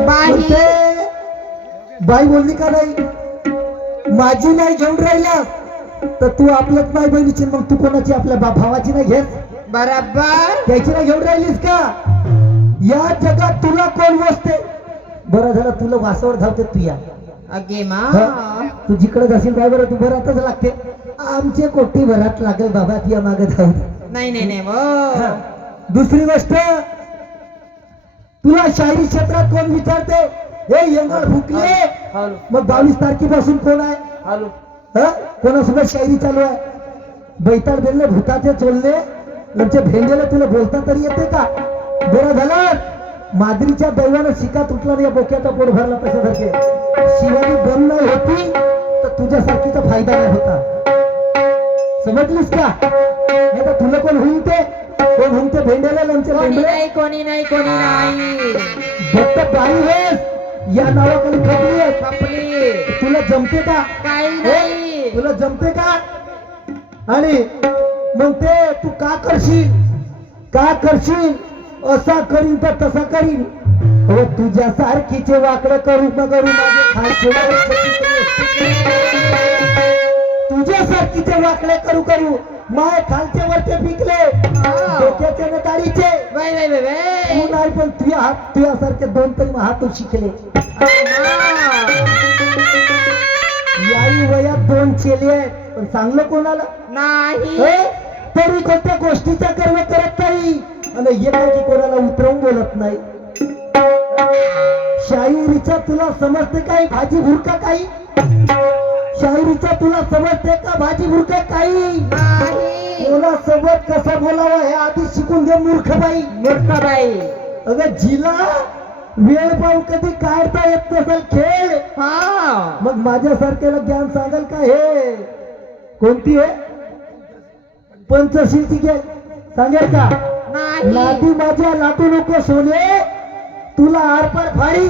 बाई. म्हणते, बाई बोलली का नाही? माझी नाही घेऊन राहिला. तर तू आपल्याच माय बहिणीची मग तू कोणाची? आपल्या भावाची नाही घेत. बरोबर. त्याची नाही घेऊन राहिलीस का? या जगात तुला कोण बसते बरं झालं तुला वासावर धावते तू या. अगे मा. हा? तू जिकडे जाशील काय बरं तू भरातच लागते. आमचे कोटी भरात लागेल बाबा ती मागे धावू दे. नाही नाही नाही हा. दुसरी गोष्ट तुला शाहिरी क्षेत्रात कोण विचारते? हे भुकले. हॅलो. मग बावीस तारखेपासून कोण आहे? हा? कोणासोबत शायरी चालू आहे? बैताळ बेलले भूताचे चोलले. म्हणजे भेंडेला तुला बोलता तरी येते का? बरं झालं. मादरीच्या दैवानं शिका तुटला नाही या बोक्याचा पोट भरला तशासारखे. शिवानी बंद नाही होती तर तुझ्यासारखीचा फायदा नाही होता. समजलीस का? नाही तर तुला कोण हुंते कोण भेंडेला लोणचे कोणी भेंडे? नाही कोणी नाही कोणी या नावाखाली खपली. बापरे तुला जमते का? काही हे? नाही. तुला जमते का? आणि मग ते तू का करशील? का करशील? असा करीन तर तसा करीन. हो तुझ्या सारखीचे वाकडं करू न करू माझे खालचे तुझ्या सारखीचे वाकडे करू करू माय खालचे वरचे पिकले. डोक्याचे न दाढीचे. तू नाही पण तुझ्या हात तुझ्यासारखे दोन तरी हात तू शिकले याही वयात दोन चेले आहेत. पण चांगलं कोणाला? नाही. हे? तरी कोणत्या गोष्टीचा कर्म करत नाही. आणि एकाकी कोणाला उतरवून बोलत नाही. शाहिरीचा तुला समजते काही भाजी भुरका काही? शाहिरीचा तुला समजते का? भाजी भुरका काही नाही. कोणासोबत कसं बोलावं हे आधी शिकून घे मूर्ख बाई. मूर्ख बाई. अगं जिला वेळ पाहून कधी काढता येत नसेल खेळ. हा. मग माझ्यासारख्याला ज्ञान सांगाल का हे? कोणती आहे पंचशीलची घे सांगेल का? नाही. लादी माझ्या लाटू नको सोने. तुला आरपार फाडी.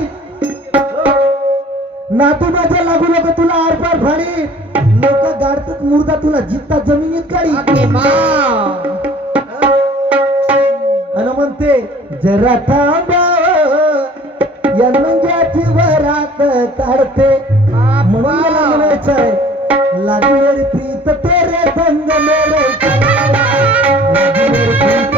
नातू माझ्या लागू नको तुला आरपार फाडी लोक गाडतात मुर्दा तुला जित्ता जमिनीत काढी आणि म्हणते जरा थांबा या वरात काढते. म्हणून म्हणायचं आहे प्रीत तेरे संग मेरे चंद्रा. लागी मेरी प्रीत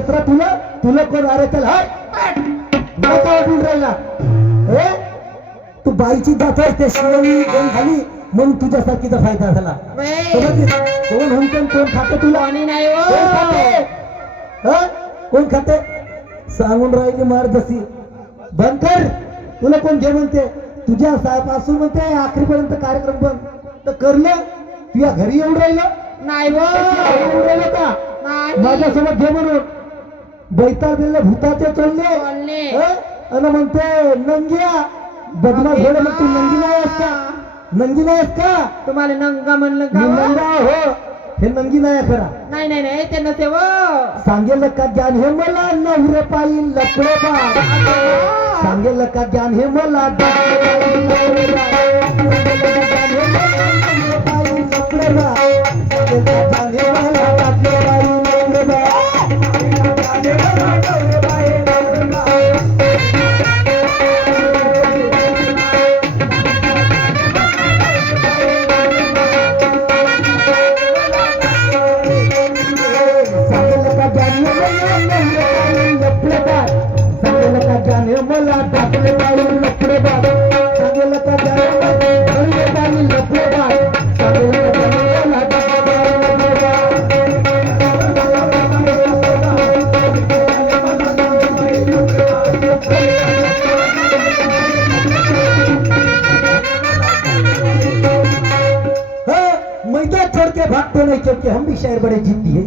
क्षेत्र तुला तुला कोण अरे चल राहिला. हे तू बाईची जात ते शिवणी झाली म्हणून तुझ्यासारखीचा फायदा झाला? कोण म्हणते कोण खाते तुला? कोणी नाही कोण खाते? हो? हं? कोण खाते? सांगून राहिली मार जशी बंद कर तुला कोण घे म्हणते? तुझ्या पासून म्हणते आखरीपर्यंत कार्यक्रम बंद. तर करलं तुझ्या घरी येऊन राहिलं? नाही घरी येऊन वो राहिलं का? नाही. माझ्यासोबत घे म्हणून. बैताळ दिले भूताचे चोलले हं? आणि म्हणते नंग्या. बदमाश घोडे मग तू नंगी नाही आहेस का? नंगी नाही आहेस का? तुम्हाला नंगा म्हणलं का? हो? नंगा हो हे नंगी नाही खरा. नाही नाही नाही ते नसे वो सांगेल का ज्ञान हे मला? नवरे पायी लपडे सांगेल का ज्ञान हे मला? ज्ञान हे मला? के भागते नहीं क्योंकि हम भी शहर बड़े जिद्दी है।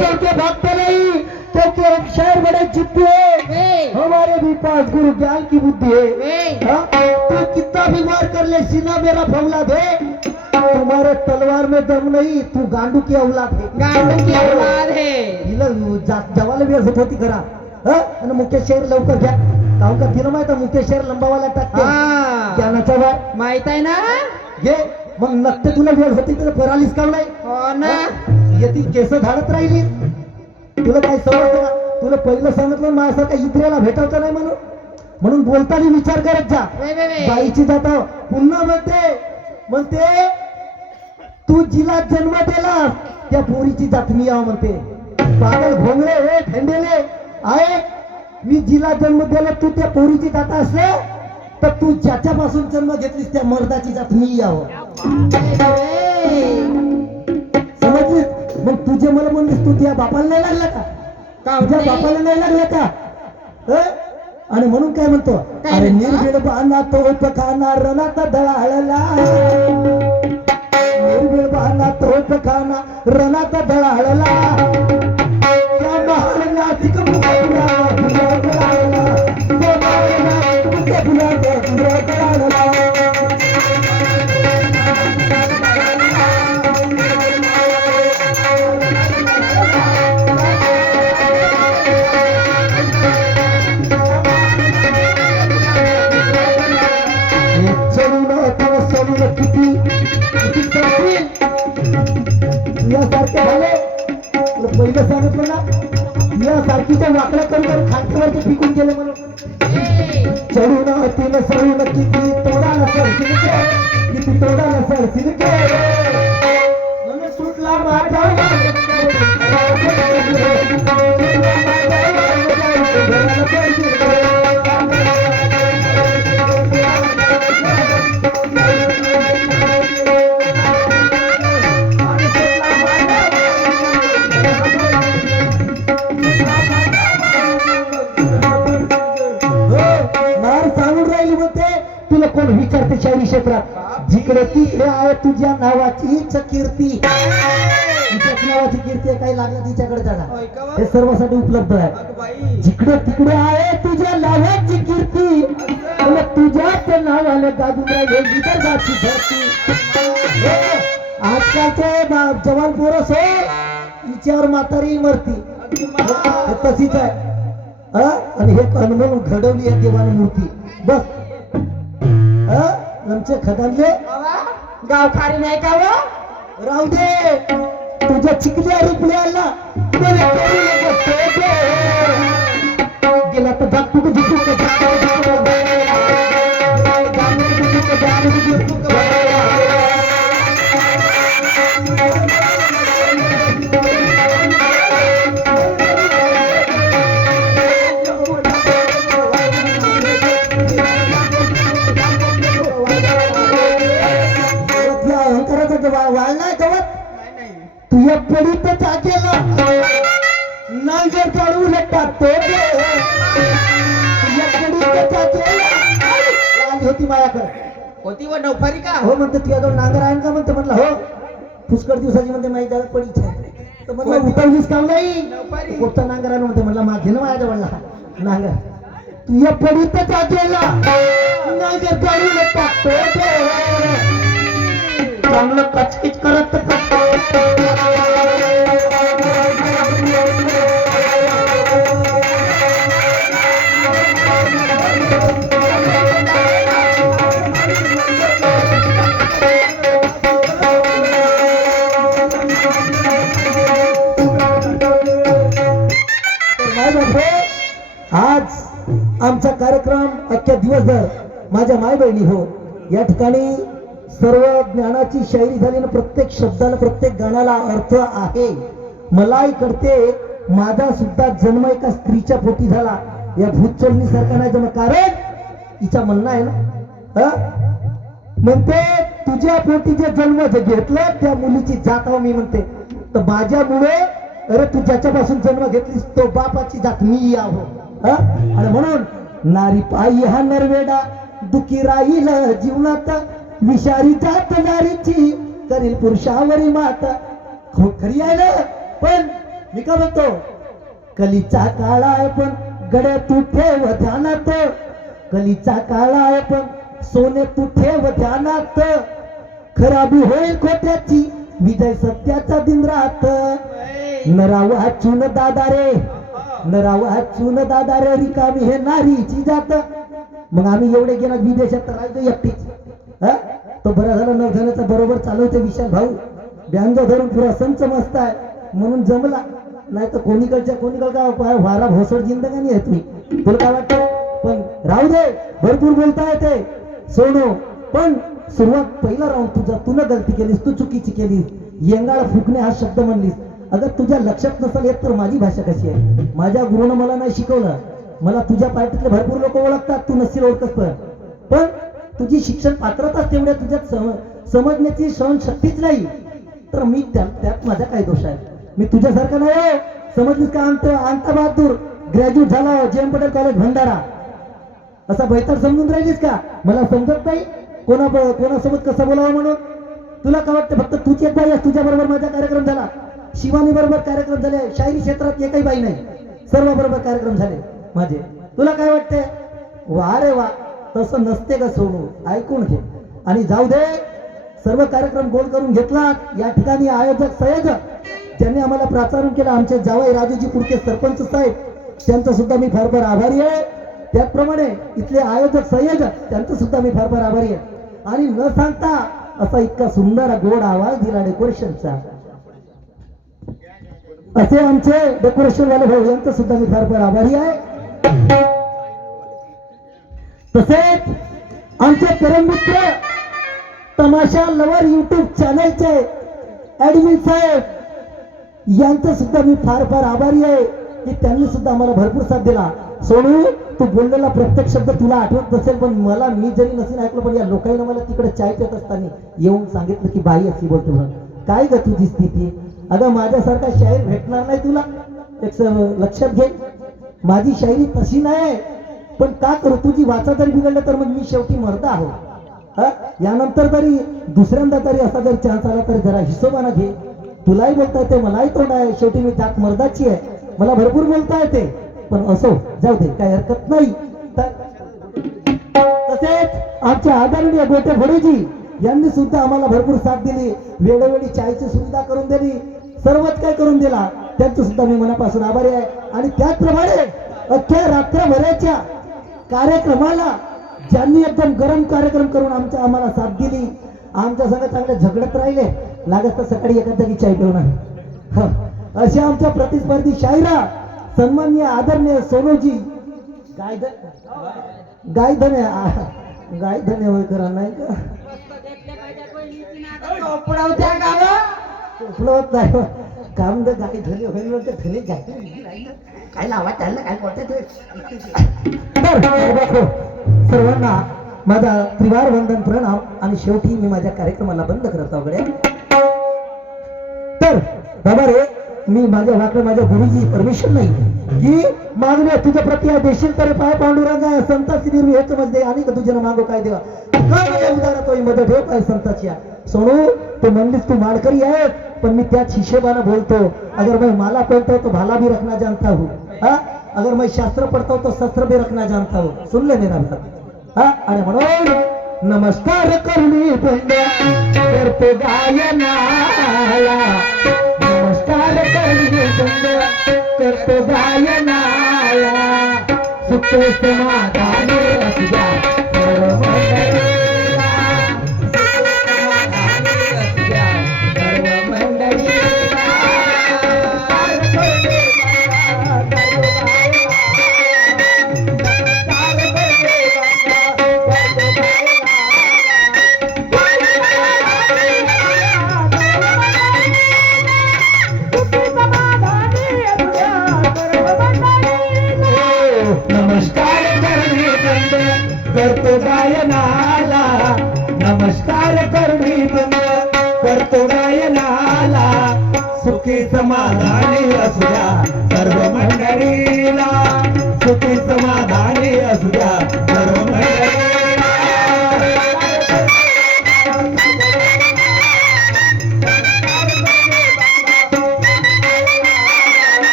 छोड़ के भागते नहीं क्योंकि हम शहर बड़े जिद्दी है। हमारे भी पास गुरु ज्ञान की बुद्धि है। हाँ, तू कितना भी मार कर ले सीना मेरा फौला दे। तुम्हारे तलवार में दम नहीं तू गांडू की औलाद है। गांडू की औलाद है। हिला जवाला वेळ होत होती करा। हं? आणि मुख्य शहर लवकर घ्या काहून का तिला माहीत मुख्य शहर लंबावाला टाकते ज्ञानाचा वार माहीत आहे ना? घे मग नक्ते तुला वेळ होती तर परालीस का नाही हो ना. येती केस झाडत राहिली. तुला काय समजतं का? तुला पहिलं सांगितलं माझ्यासारखा इत्रेला भेटवता नाही म्हणून? म्हणून बोलताना विचार करत जा. बाईची जाता पुन्हा म्हणते म्हणते तू जिला जन्म दिला त्या पोरीची जात मी यावं म्हणते. पागल भोंगळे हे ठेंडेले. आहे मी जिला जन्म दिला तू त्या पोरीची जात असले? तर तू ज्याच्यापासून जन्म घेतलीस त्या मर्दाची जात मी यावं. समजलीस मग तुझे मला म्हणलीस तू त्या बापाला नाही लागला का का तुझ्या? बापाला नाही लागला का? आणि म्हणून काय म्हणतो अरे? निर्भीड बाना तो खाना रणात दळाळला निर्भीड बाना तो खाना रणात दळाळला करून खालच्यावरती पिकून गेले म्हणून. चढून तिनं सळून तिकडे आहे तुझ्या नावाचीच कीर्ती. तिच्याच नावाची कीर्ती आहे काही लागलं तिच्याकडे व? हे सर्वांसाठी उपलब्ध आहे. जिकडे तिकडे आहे तुझ्या नावाची कीर्ती. तुझ्याच नावाने गाजून राहिले विदर्भाची धरती. आजकालचे बा- जवान पोरस हो हिच्यावर म्हातारी मरती. तशीच आहे. हा? आणि हे अनमोल घडवली आहे देवाने मूर्ती. बस? आमचे खदानले. बाबा, गाव खारी नाही का व राहू दे. तुझ्या चिकल्या रुपल्याला. गेला तर जाग तुक हो म्हणते तुझ्याजवळ नांगर आहे का म्हणते म्हणलं हो. पुष्कळ दिवसाची म्हणते माझी जरा पडीच आहे तर म्हणलं उठवलीस काम नाही? कोणता नांगर आहे म्हणते म्हणलं माझे ना माझ्याजवळ नांगर. तुझ्या पडीत टाकेला नांगर काढून टाकतो चांगलं कचकिच करत तर आज आमचा कार्यक्रम अख्ख्या दिवसभर माझ्या माय बहिणी हो. या ठिकाणी सर्व ज्ञानाची शायरी झाली ना प्रत्येक शब्दाला प्रत्येक गाण्याला अर्थ आहे. मलाही कळते माझा सुद्धा जन्म एका स्त्रीच्या पोटी झाला. या भूतचोरणी सारखा नाही जन्म. कारण तिचा म्हणणं आहे ना? म्हणते तुझ्या पोटी जे जन्म जे घेतलं त्या मुलीची जात आहो मी म्हणते. तर माझ्यामुळे अरे तू ज्याच्यापासून जन्म घेतलीस तो बापाची जात मी आहो. आणि म्हणून नारी पायी हा नरवेडा दुखी राहील जीवनात. विषारी जात नारीची करील पुरुषावरी माता. खो खरी आहे ना? पण मी का म्हणतो कलीचा काळा आहे पण गड्या तू ठेव ध्यानात. कलीचा काळा आहे पण सोने तू ठेव ध्यानात. खराबी होईल खोट्याची विजय सत्याचा दिन राहत नरा वाचून दादा रे. नरा वाचून दादा रे रिकामी हे नारीची जात. मग आम्ही एवढे गेला विदेशात तर एकटीच. हा? तो बरा झाला नवधनाचा बरोबर चालवते विशाल भाऊ. व्यंग धरून पुरा संच मस्त आहे. म्हणून जमला. नाही तर कोणीकडच्या कोणीकड काय पाय वारा भोसड जिंदगानी आहे तुम्ही तुला काय वाटतं? पण राहू दे. भरपूर बोलता येते. सोनो पण सुरुवात पहिला राऊंड तुझा तू न गलती केलीस तू चुकीची केलीस. येंगाळ फुकणे हा शब्द म्हणलीस. अगर तुझ्या लक्षात नसेल येत तर माझी भाषा कशी आहे? माझ्या गुरुनं मला नाही शिकवलं. मला तुझ्या पार्टीतले भरपूर लोक ओळखतात तू नसतील ओळखत पण. पण तुझी शिक्षण पात्रताच तेवढ्या तुझ्यात समजण्याची समजण्याची सहनशक्तीच नाही. तर मी त्या त्यात माझा काय दोष आहे? मी तुझ्यासारखा नाही हो. समजलीस का अंत आंता बहादूर? ग्रॅज्युएट झाला जे एम पटेल कॉलेज भंडारा. असा बैतर समजून राहिलीस का? मला समजत नाही. कोणा कोणासोबत कसं बोलावं म्हणून? तुला काय वाटतं? फक्त तूच एकदा तुझ्या बरोबर माझा कार्यक्रम झाला. शिवानी बरोबर कार्यक्रम झाले शायरी क्षेत्रात एकही बाई नाही. सर्व बरोबर कार्यक्रम झाले. माझे तुला काय वाटते वा रे वा तसं नसते का सोनू? ऐकून घे. आणि जाऊ दे सर्व कार्यक्रम गोल करून घेतला या ठिकाणी आयोजक संयोजक ज्यांनी आम्हाला प्राचारण केलं आमचे जावई राजूजी पुडके सरपंच साहेब त्यांचा सुद्धा मी फार फार आभारी आहे. त्याचप्रमाणे इथले आयोजक संयोजक त्यांचा सुद्धा मी फार फार आभारी आहे. आणि न सांगता असा इतका सुंदर गोड आवाज दिला डेकोरेशनचा असे आमचे डेकोरेशन वाले भाऊ यांचं सुद्धा मी फार फार आभारी आहे. तसेच आमचे परममित्र तमाशा लवर युट्यूब चॅनलचे ऍडमिन साहेब यांचं सुद्धा मी फार फार आभारी आहे की त्यांनी सुद्धा आम्हाला भरपूर साथ दिला. सोनू तू बोललेला प्रत्येक शब्द तुला आठवत नसेल पण मला मी जरी नसेल ऐकलं पण या लोकांना मला तिकडे चाय पित असताना येऊन सांगितलं की बाई अशी बोलते म्हणून. काय ग तुझी स्थिती? अगं माझ्यासारखा शाहीर भेटणार नाही तुला. एक लक्षात घे. माझी शायरी तशी नाही पण का करू? तुझी वाचा जरी बिघडलं तर मग मी शेवटी मरता आहो. यानंतर तरी दुसऱ्यांदा तरी असा जर चान्स आला तर जरा हिशोबानं घे. तुलाही बोलता येते मलाही तोंड आहे. शेवटी मी जात मर्दाची आहे. मला भरपूर बोलता येते पण असो जाऊ दे काही हरकत नाही. तर तसेच आमच्या आदरणीय गोटे फडेजी यांनी सुद्धा आम्हाला भरपूर साथ दिली. वेळोवेळी चायची सुविधा करून दिली. सर्वच काय करून दिला? त्यांचं सुद्धा मी मनापासून आभारी आहे. आणि त्याचप्रमाणे अख्ख्या रात्रभराच्या कार्यक्रमाला ज्यांनी एकदम गरम कार्यक्रम करून आमच्या आम्हाला साथ दिली आमच्या संग चांगले झगडत राहिले लागत तर सकाळी एका जागी चाय पिऊन आहे. हं. अशा आमच्या प्रतिस्पर्धी शायरा सन्मान्य आदरणीय सोनूजी गायध गायधने गायधने वगैरे नाही का? चोपडवत्या उपलब्ध नाही काम दे गाडी धने होईल म्हणजे धने गाय काय लावा त्यांना काय बोलते ते? सर्वांना माझा त्रिवार वंदन प्रणाम आणि शेवटी मी माझ्या कार्यक्रमाला बंद करत वगैरे तर बाबा रे मी माझ्या वाकडे माझ्या गुरुजी परमिशन नाही. की मागण्या तुझ्या प्रति देशील तरी पाय पांडुरंग संताची निर्मी हेच मध्ये आणि का तुझ्या मागो काय देवा? काय माझ्या उदाहरण तो मदत? ठेव काय संताची आहे. सोनू तू म्हणलीस तू माडकरी आहे पण मी त्याच हिशेबानं बोलतो. अगर मैं माला पहनता हूं तो भाला भी रखना जानता हूँ. हाँ? अगर मैं शास्त्र पढ़ता हूँ तो शस्त्र भी रखना जानता हूँ. सुन ले मेरा बात हाँ? आणि म्हणून नमस्कार करणी करतो गायनाला नमस्कार करणी करतो गायनाला सुख समाधान काल करणी मन करतो गायनाला सुखी समाधानी असुया सर्व मंडळीला. सुखी समाधानी असुया सर्व मंडळी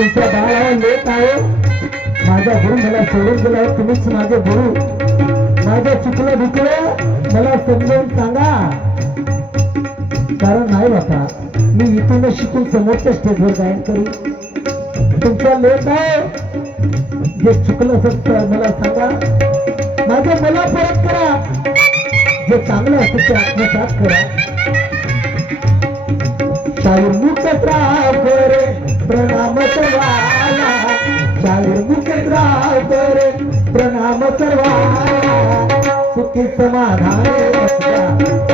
मी तुमच्या बाळाला लेत आहे. माझा गुरु मला सोडून गेला तुम्हीच माझे गुरु माझ्या चुकलं दुखलं मला समजावून सांगा. कारण नाही बाबा मी इथून शिकून समोरच्या स्टेजवर गायन करू तुमचा लेत आहे. जे चुकलं असेल मला सांगा. माझं मला परत करा. जे चांगलं असतं ते आत्मसात करा. शाहीर मुख राव करे प्रणाम सर्वाला. शाहीर मुकत राव करे प्रणाम सर्वाला. सुखी समाधान